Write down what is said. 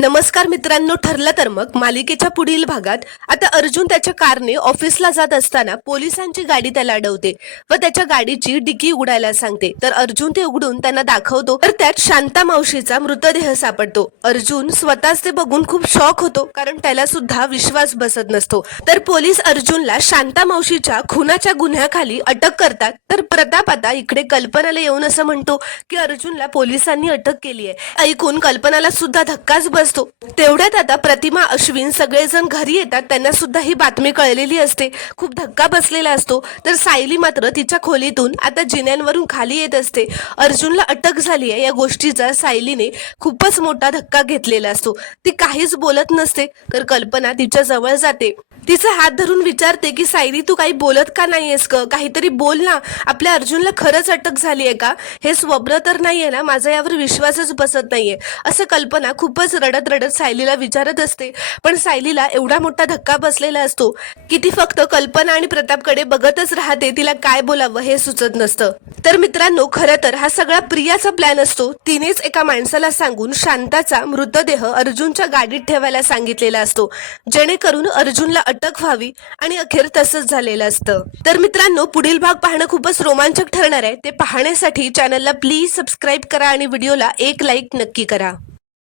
नमस्कार मित्रांनो, ठरलं तर मग मालिकेच्या पुढील भागात आता अर्जुन त्याच्या कारने ऑफिसला जात असताना पोलिसांची गाडी त्याला अडवते व त्याच्या गाडीची डिकी उघडायला सांगते. तर अर्जुन ते उघडून त्यांना दाखवतो तर त्यात शांता मावशीचा मृतदेह सापडतो. अर्जुन स्वतःच ते बघून खूप शॉक होतो, कारण त्याला सुद्धा विश्वास बसत नसतो. तर पोलीस अर्जुनला शांता मावशीच्या खुनाच्या गुन्ह्याखाली अटक करतात. तर प्रताप आता इकडे कल्पनाला येऊन असं म्हणतो की अर्जुनला पोलिसांनी अटक केली आहे. ऐकून कल्पनाला सुद्धा धक्काच बसतो. तेवढ्यात आता प्रतिमा, अश्विन सगळेजण घरी येतात. त्यांना सुद्धा ही बातमी कळलेली असते. खूप धक्का बसलेला असतो. तर सायली मात्र तिच्या खोलीतून आता जिन्यांवरून खाली येत असते. अर्जुनला अटक झाली आहे या गोष्टीचा सायलीने खूपच मोठा धक्का घेतलेला असतो. ती काहीच बोलत नसते. तर कल्पना तिच्या जवळ जाते, तिचा हात धरून विचारते की सायली, तू काही बोलत का नाहीयेस ग? काहीतरी बोल ना. आपल्या अर्जुनला खरंच अटक झाली आहे का? हे स्वप्न तर नाहीये ना? माझा यावर विश्वासच बसत नाहीये, असं कल्पना खूपच रडत रडत सायलीला विचारत असते. पण सायलीला एवढा मोठा धक्का बसलेला असतो की ती फक्त कल्पना आणि प्रतापकडे बघतच राहते. तिला काय बोलावं हे सुचत नसतं. तर मित्रांनो, खरं तर हा सगळा प्रियाचा प्लॅन असतो. तिनेच एका माणसाला सांगून शांताचा मृतदेह अर्जुनच्या गाडीत ठेवायला सांगितलेला असतो, जेणेकरून अर्जुनला अटक व्हावी. आणि अखेर तसंच झालेलं असतं. तर मित्रांनो, पुढील भाग पाहणं खूपच रोमांचक ठरणार आहे. ते पाहण्यासाठी चॅनलला प्लीज सबस्क्राईब करा आणि व्हिडिओला एक लाईक नक्की करा.